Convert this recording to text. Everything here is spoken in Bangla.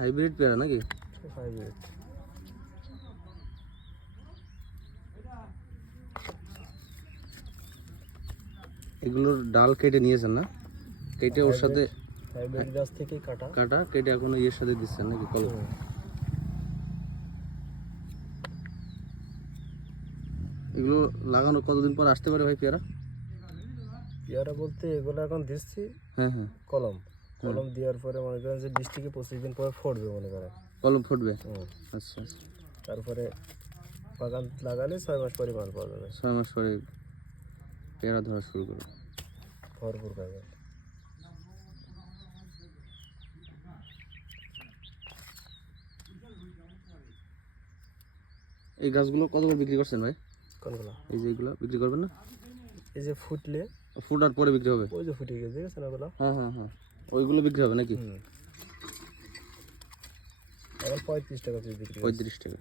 হাইব্রিড পেয়ারা নাকি? হাইব্রিড। এগুলোর ডাল কেটে নিয়েছেন না? কেটে ওর সাথে হাইব্রিড গাছ থেকে কাটা কাটা কেটে এখন ইয়ের সাথে দিচ্ছেন নাকি কলম? এগুলো লাগানো কতদিন পর আসতে পারে ভাই পেয়ারা? পেয়ারা বলতে এগুলো এখন দিচ্ছি হ্যাঁ হ্যাঁ, কলম দেওয়ার পরে মনে করেন যে 20 থেকে 25 দিন পরে ফুটবে মনে করেন। কলম ফুটবে। হুম। আচ্ছা আচ্ছা, তারপরে বাগান লাগালে 6 মাস পরে মাল পাওয়া যাবে, 6 মাস পরে পেয়ারা ধরা শুরু করবে। ভরপুর পাবে। এই গাছগুলো কত করে বিক্রি করছেন ভাই? কোনগুলো? এই যে এগুলো বিক্রি করবেন না? এই যে ফুটলে, ফুটার পরে বিক্রি হবে? ওই যে ফুটে গেছে দেখেছেন ওগুলো? হ্যাঁ হ্যাঁ হ্যাঁ, ওইগুলো বিক্রি হবে নাকি? এখন 35 টাকা পিস বিক্রি করছে। 35 টাকা।